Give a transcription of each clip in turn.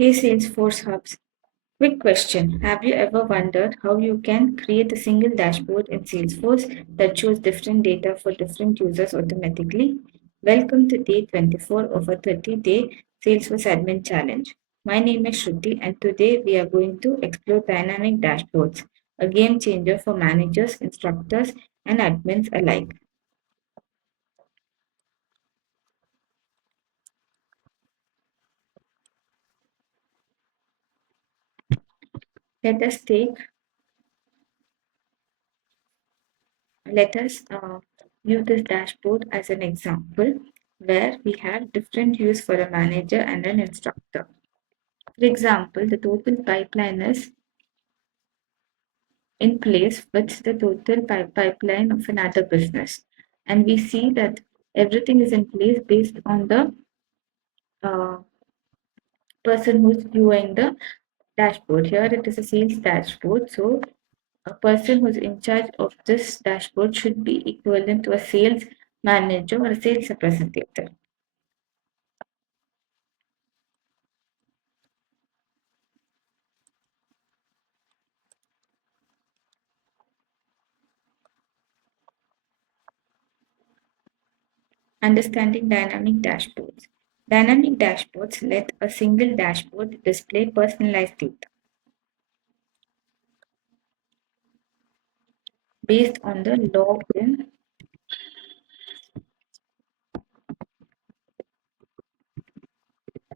Hey Salesforce Hubs. Quick question. Have you ever wondered how you can create a single dashboard in Salesforce that shows different data for different users automatically? Welcome to day 24 of a 30-day Salesforce Admin Challenge. My name is Shruti and today we are going to explore dynamic dashboards, a game changer for managers, instructors, and admins alike. Let us take Let us view this dashboard as an example where we have different views for a manager and an instructor. For example, the total pipeline is in place with the total pipeline of another business. And we see that everything is in place based on the uh, person who's viewing the dashboard. Here it is a sales dashboard. So a person who's in charge of this dashboard should be equivalent to a sales manager or a sales representative. Understanding dynamic dashboards. Dynamic dashboards let a single dashboard display personalized data based on the login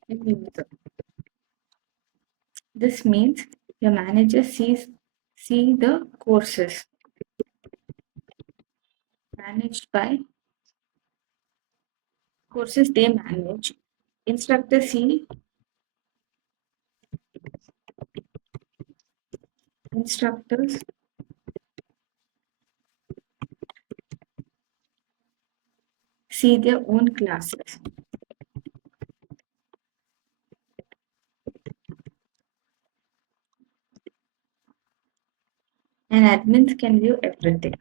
user. This means your manager see the courses managed by courses they manage. Instructors instructors see their own classes. And admins can view everything.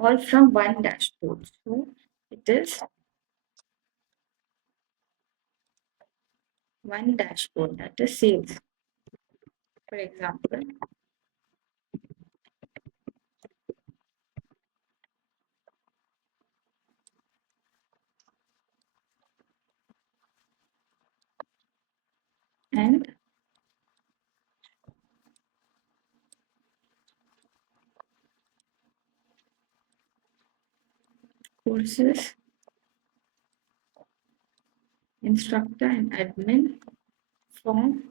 All from one dashboard. So it is one dashboard that is sales. For example, and courses, instructor, and admin form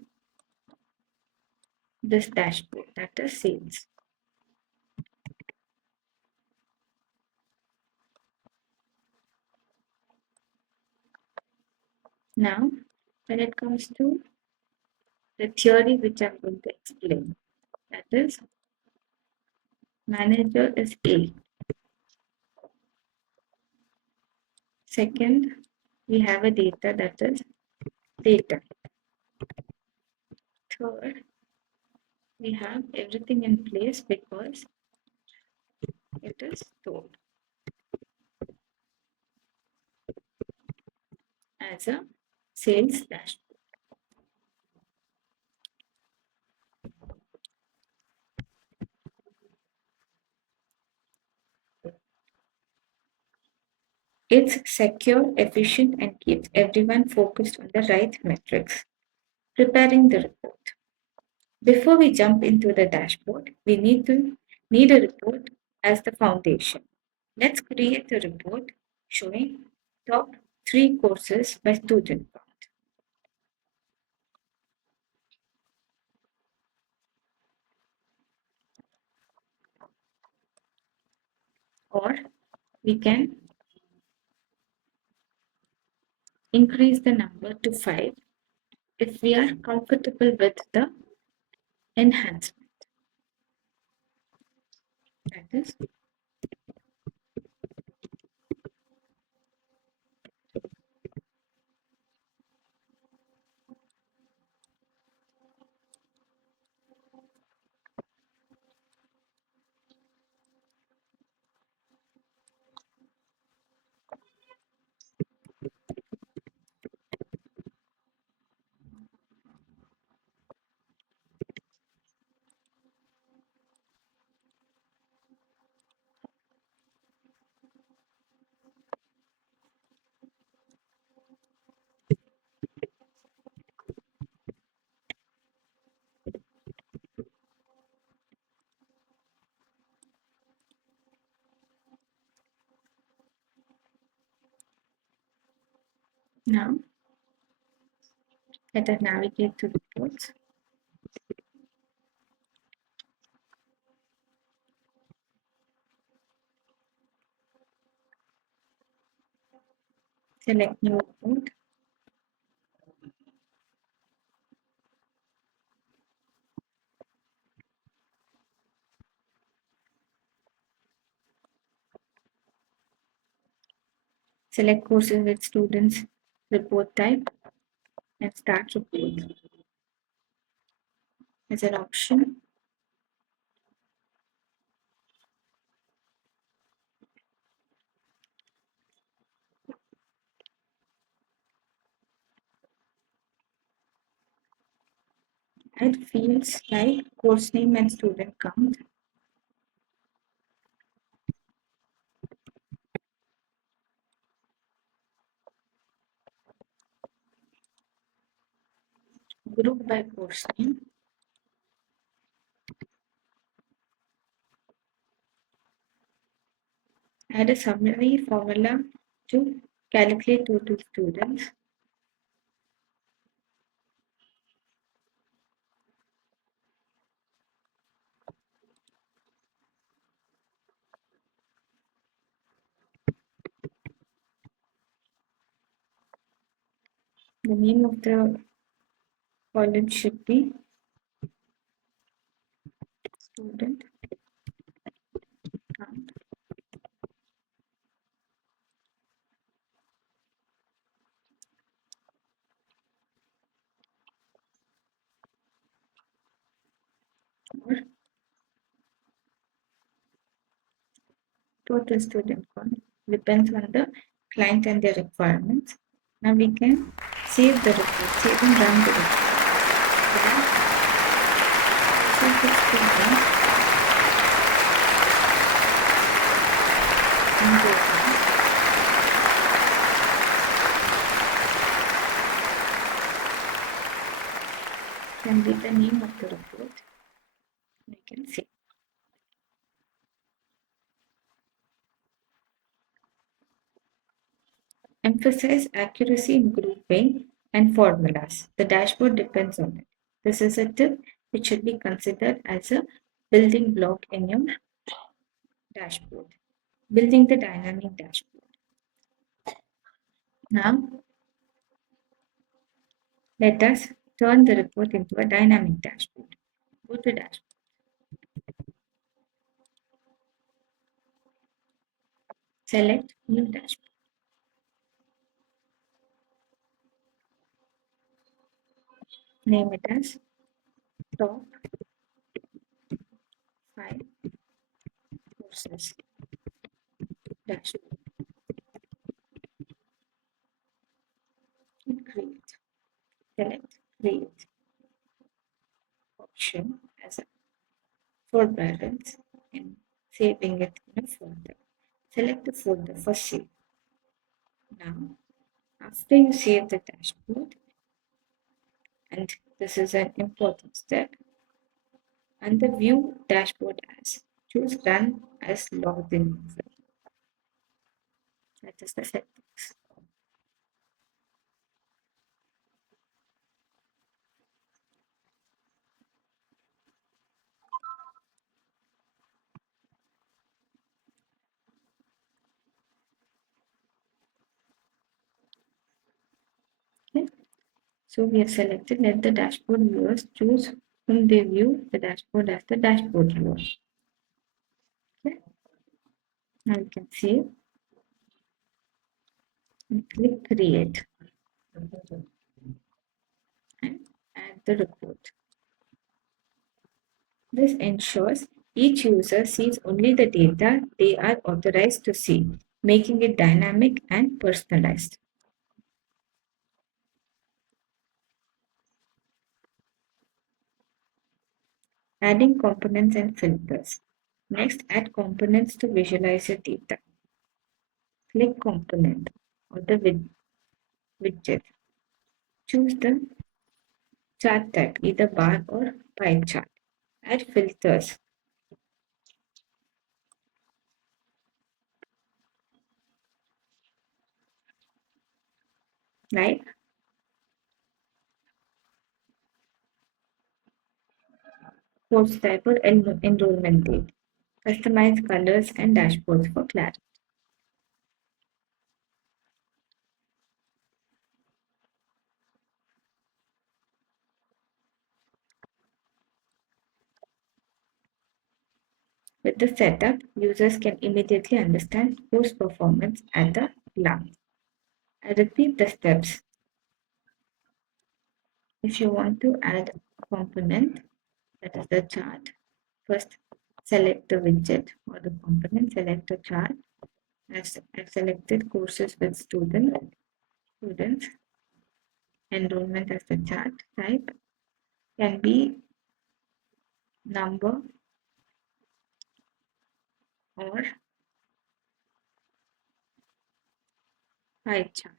this dashboard that is sales. Now, when it comes to the theory which I'm going to explain, that is manager is A. Second, we have a data that is data. Third, we have everything in place because it is stored as a sales dashboard. It's secure, efficient, and keeps everyone focused on the right metrics. Preparing the report. Before we jump into the dashboard, we need a report as the foundation. Let's create a report showing top 3 courses by student count. Or we can increase the number to 5 if we are comfortable with the enhancement. That is, Now, let us navigate to reports. Select new report. Select courses with students report type and start report as an option. Add fields like course name and student count. Group by course name. Add a summary formula to calculate total students. The name of the column should be student count. Or total student count. Depends on the client and their requirements. Now we can save the report, save and run the report. Select students and go down. Can be the name of the report. We can see. Emphasize accuracy in grouping and formulas. The dashboard depends on it. This is a tip which should be considered as a building block in your dashboard. Building the dynamic dashboard. Now, let us turn the report into a dynamic dashboard. Go to dashboard. Select new dashboard. Name it as top 5 courses dashboard. And create. Select create option as a for parents and saving it in a folder. Select the folder for save. Now, after you save the dashboard, and this is an important step, under view dashboard as, choose run as logged in user. That is the settings. Okay. So we have selected let the dashboard viewers choose whom they view the dashboard as the dashboard viewer. Okay. Now you can save and click create and add the report. This ensures each user sees only the data they are authorized to see, making it dynamic and personalized. Adding components and filters. Next, add components to visualize your data. Click component or the widget. Choose the chart type, either bar or pie chart. Add filters. like course type or enrollment date. Customize colors and dashboards for clarity. With the setup, users can immediately understand course performance at a glance. I repeat the steps. If you want to add a component, that is the chart, first select the widget or the component, select the chart. I've selected courses with students, enrollment as the chart type, can be number or pie chart.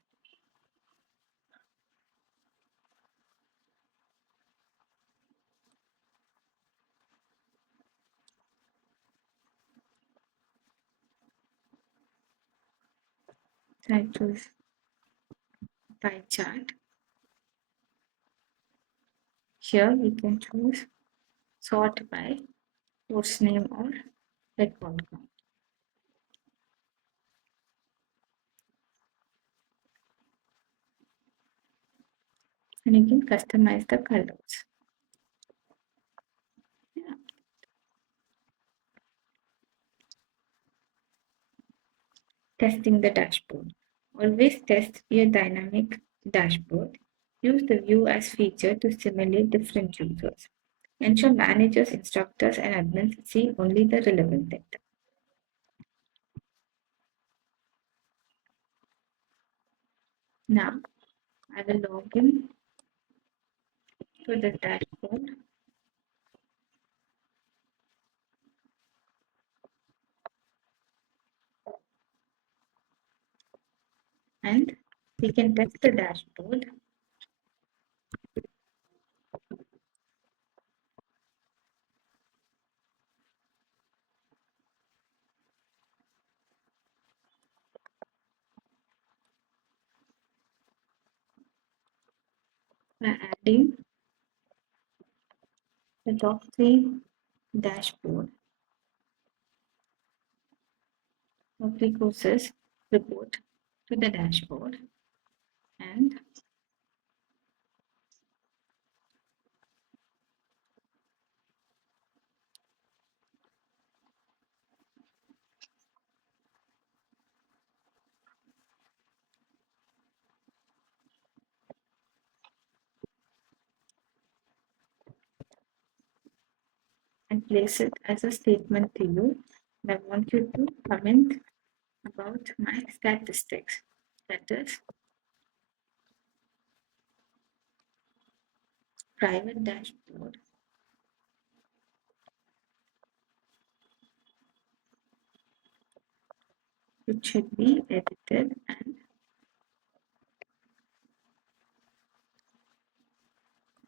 So I choose pie chart. Here we can choose sort by course name or record count. And you can customize the colors. Yeah. Testing the dashboard. Always test your dynamic dashboard. Use the view as feature to simulate different users. Ensure managers, instructors, and admins see only the relevant data. Now, I will log in to the dashboard and we can test the dashboard by adding the top three dashboard of the courses report to the dashboard and place it as a statement to you. And I want you to comment about my statistics. That is private dashboard. It should be edited and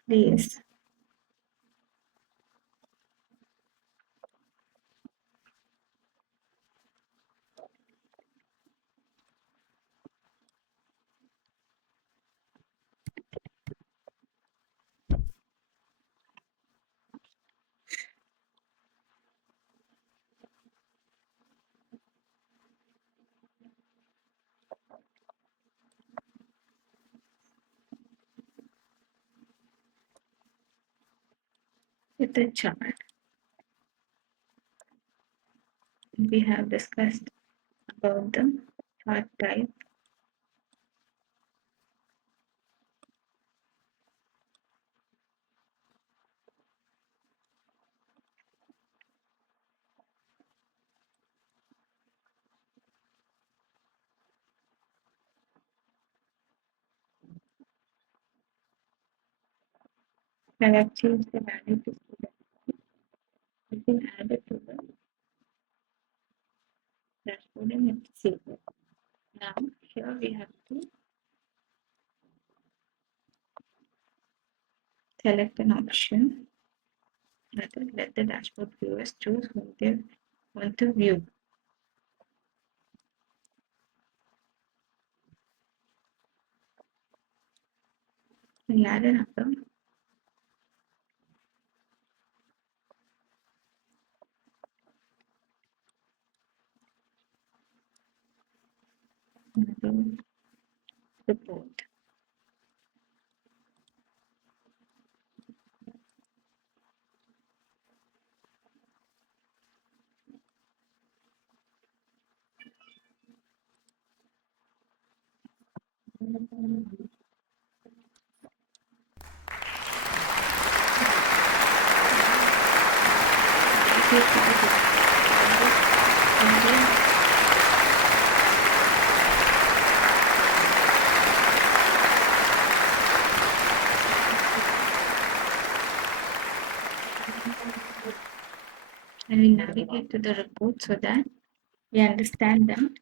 placed with a chart. We have discussed about the chart type. I have changed the value to student. You can add it to the dashboard and hit save it. Now here we have to select an option that is let the dashboard viewers choose who they want to view. ladder up. Another report. And we navigate to the report so that we understand them.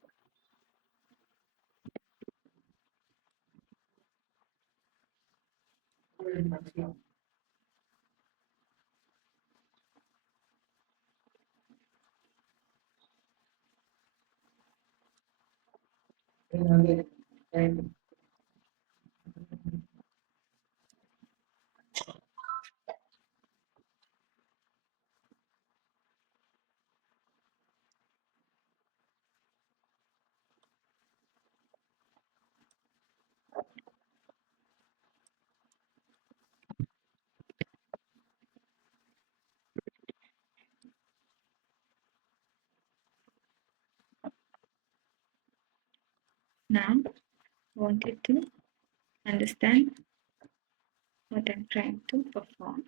Now, wanted to understand what I'm trying to perform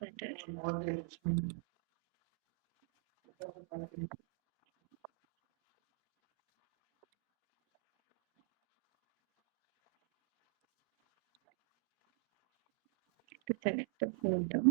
better. To select the folder.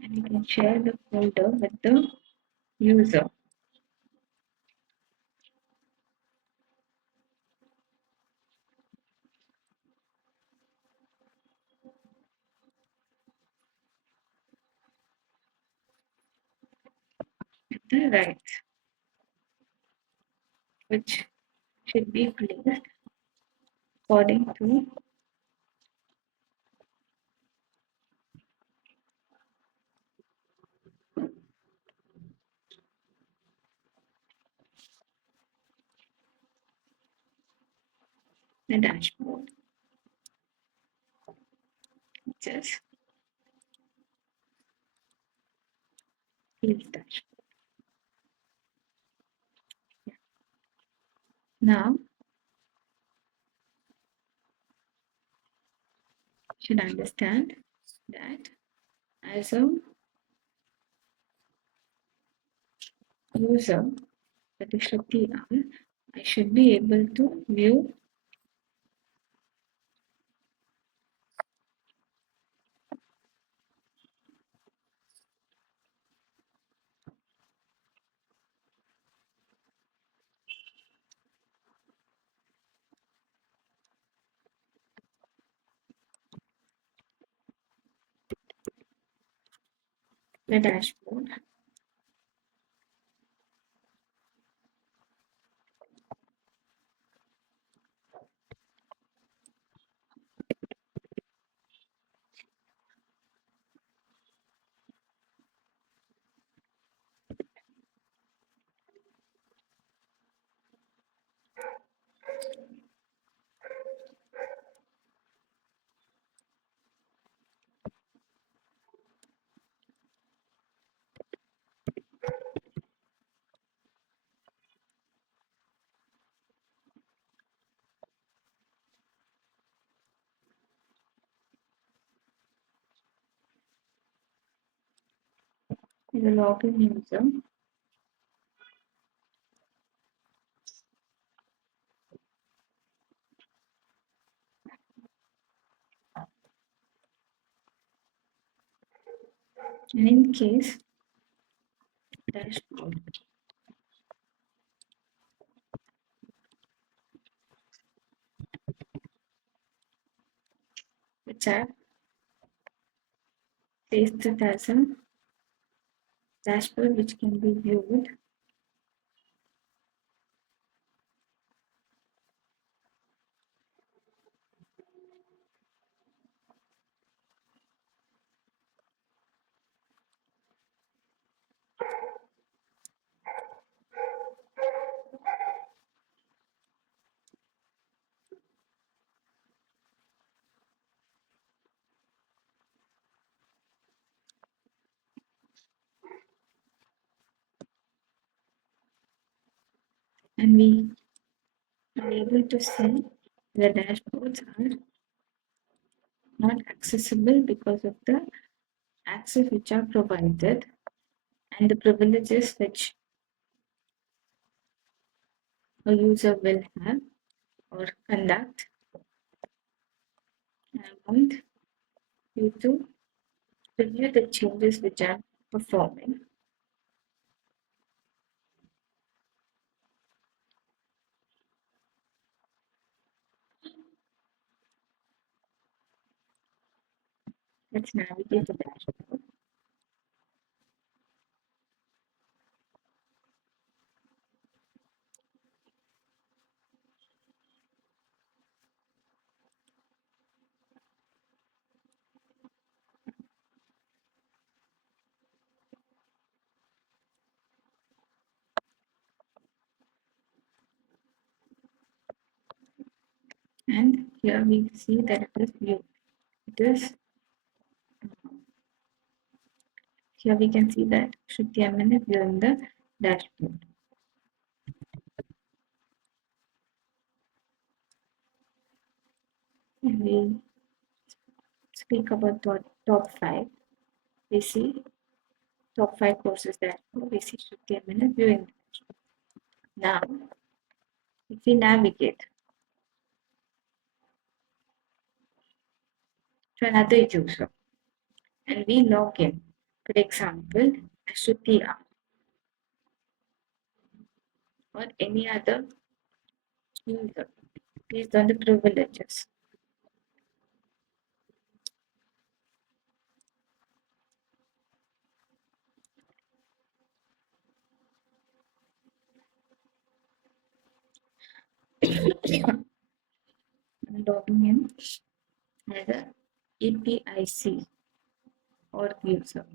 And you can share the folder with the user. At the right, which should be placed according to the dashboard. Just field dashboard. Yeah. Now, you should understand that as a user, particularly I should be able to view the dashboard. The login user, and in case dashboard, which I placed it as a dashboard which can be viewed and we are able to see the dashboards are not accessible because of the access which are provided and the privileges which a user will have or conduct. I want you to review the changes which are performing. Let's navigate the dashboard. And here we see that it is view. It is here we can see that Shruti Amin is viewing the dashboard. And we speak about the top 5. We see top 5 courses that we see Shruti Amin is viewing the dashboard. Now, if we navigate to another user and we log in, for example, as Shruti R or any other user based on the privileges. I'm logging in as a APIC or user.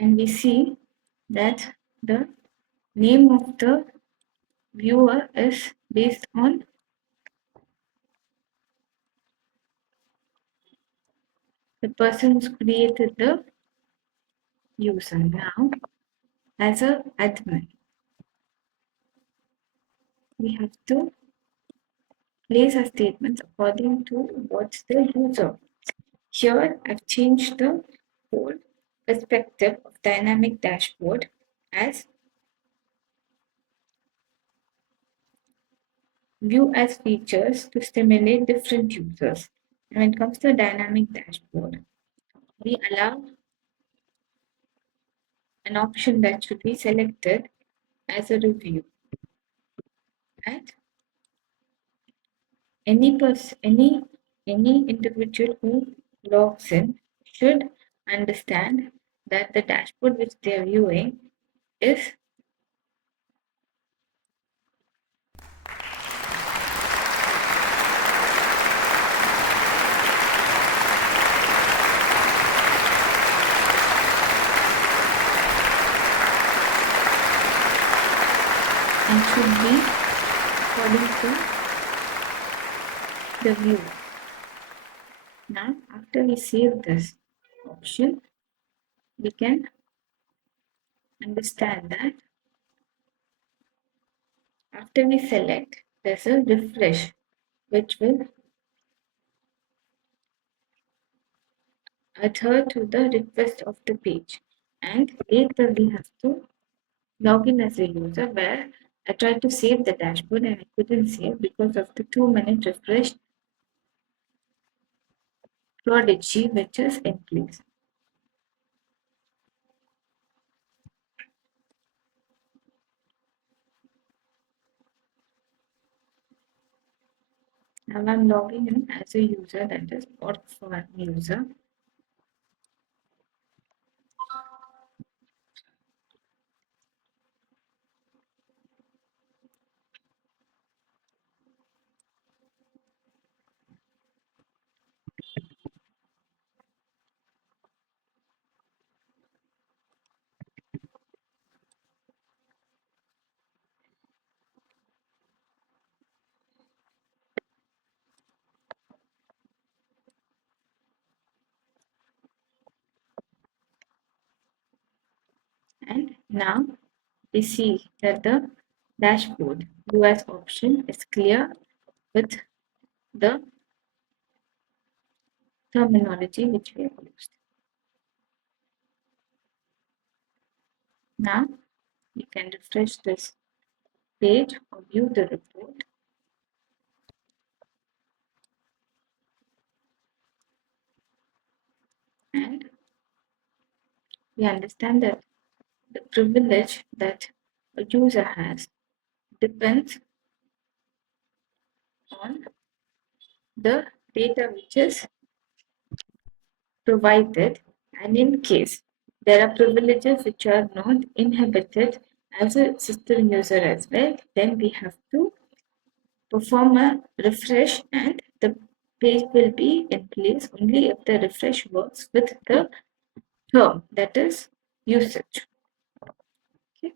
And we see that the name of the viewer is based on the person who's created the user. Now, as a admin, we have to place our statements according to what's the user. Here, I've changed the whole perspective of dynamic dashboard as view as features to stimulate different users. And when it comes to a dynamic dashboard, we allow an option that should be selected as a review. And any individual who logs in should understand that the dashboard which they are viewing is and should be according to the view. Now, after we save this option, we can understand that after we select, there's a refresh which will adhere to the request of the page. And later we have to log in as a user where I tried to save the dashboard and I couldn't save because of the 2-minute refresh prodigy which is in place. Now I'm logging in as a user, that is bot for user. And now we see that the dashboard US option is clear with the terminology which we have used. Now you can refresh this page or view the report. And we understand that the privilege that a user has depends on the data which is provided, and in case there are privileges which are not inhabited as a system user as well, then we have to perform a refresh and the page will be in place only if the refresh works with the term, that is usage. Okay.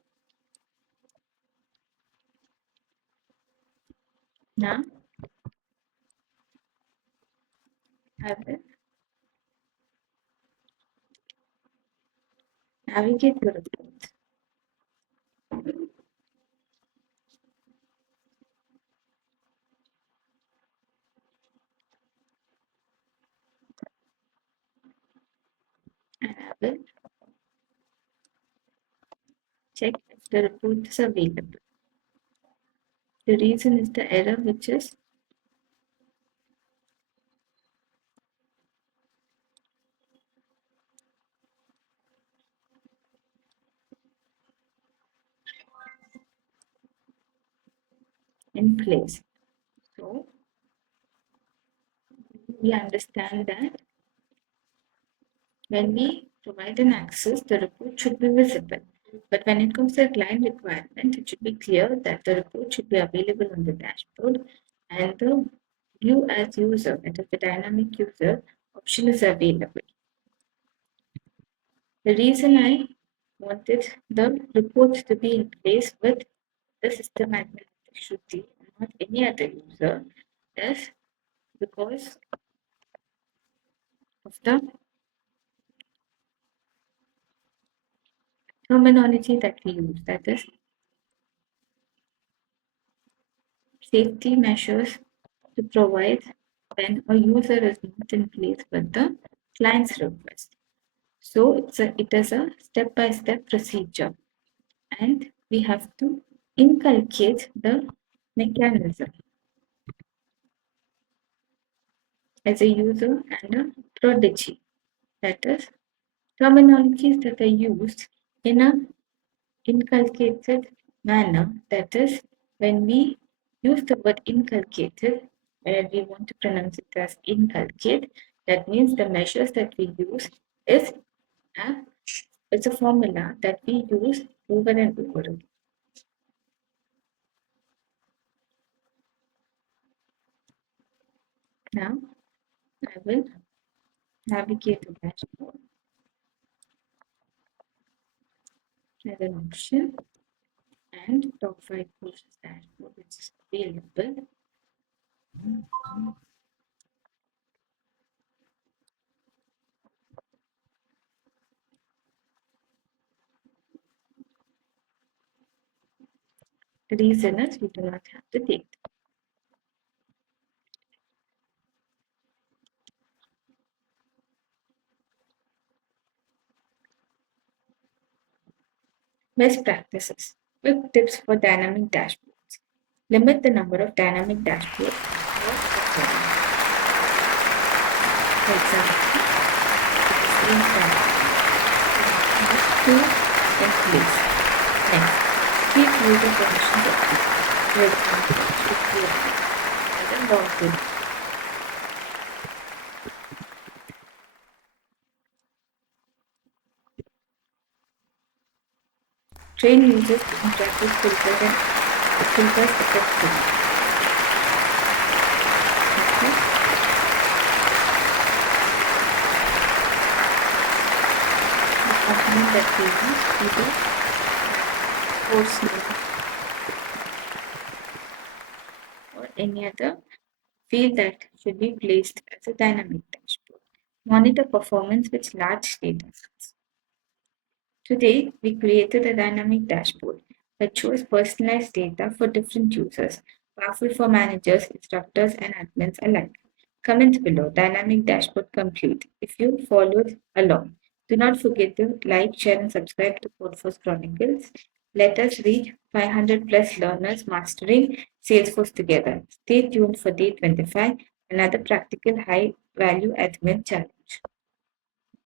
Now I will navigate the report and I will check if the report is available. The reason is the error which is in place. So we understand that when we provide an access, the report should be visible. But when it comes to a client requirement, it should be clear that the report should be available on the dashboard and the view as user, that is the dynamic user option is available. The reason I wanted the reports to be in place with the system admin Shruti, not any other user, is because of the terminology that we use, that is safety measures to provide when a user is not in place with the client's request. So it is a step-by-step procedure and we have to inculcate the mechanism as a user and a prodigy. That is terminologies that are used in a inculcated manner. That is when we use the word inculcated, where we want to pronounce it as inculcate, that means the measures that we use is a, it's a formula that we use over and over again. Now I will navigate the dashboard as an option and top 5 courses dashboard, which is available. The reason is we do not have the data. Best practices. Quick tips for dynamic dashboards. Limit the number of dynamic dashboards per performance. For example, if the same dashboard, have two in place. Next, keep user permissions active. For example, should be as a login. Train users to interact with filters effectively. Okay. The component that we use either force or any other field that should be placed as a dynamic dashboard. Monitor performance with large data sets. Today, we created a dynamic dashboard that shows personalized data for different users, powerful for managers, instructors, and admins alike. Comment below, dynamic dashboard complete, if you followed along. Do not forget to like, share, and subscribe to Salesforce Chronicles. Let us reach 500 plus learners mastering Salesforce together. Stay tuned for day 25, another practical high value admin challenge.